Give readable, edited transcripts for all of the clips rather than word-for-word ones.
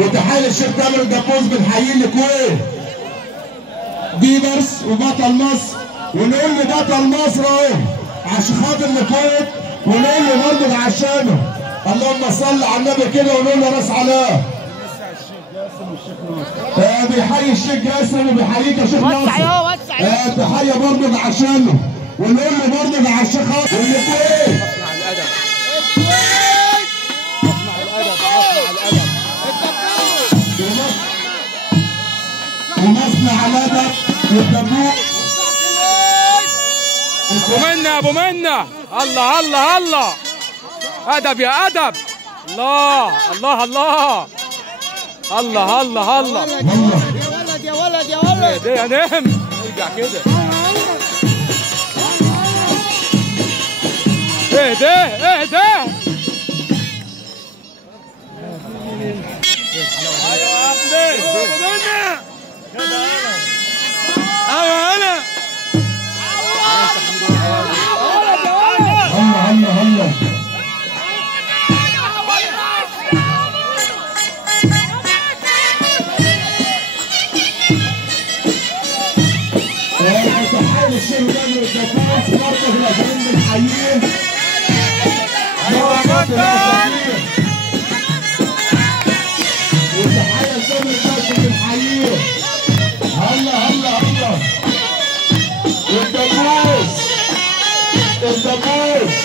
وتحية الشيخ تامر الدبوس بنحييه الكويت ديبرس وبطل مصر، ونقول له بطل مصر اهو عشان خاطر الكويت، ونقول له برضه عشانه. اللهم صل على النبي كده ونقول له راس علاء. بيحيي الشيخ جاسم وبيحييك يا شيخ ناصر. تحيه برضه عشانه، ونقول له برضه عشان الشيخ خاطر والكويت. مصنع الادب مصنع الادب مصنع الادب ومصنع الادب والدبوس. ابو منى ابو منى، الله الله الله، ادب يا ادب، الله الله الله الله الله الله. يا ولد يا ولد يا ولد ايه يا نهم، ارجع كده. ايه ده ايه ده. ايوه يا ابني ابو منى. ايوه انا. الله الله الله. تحية الشيخ تامر الدبوس برضه الأفلام بنحييه. وتحية لتامر الدبوس بنحييه. هلا هلا هلا. والدبوس الدبوس.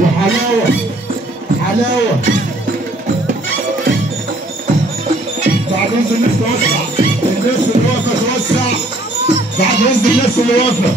وحلاوة حلاوة. بعد وزن الناس توسع، الناس اللي واقفة توسع، بعد وزن الناس اللي واقفة.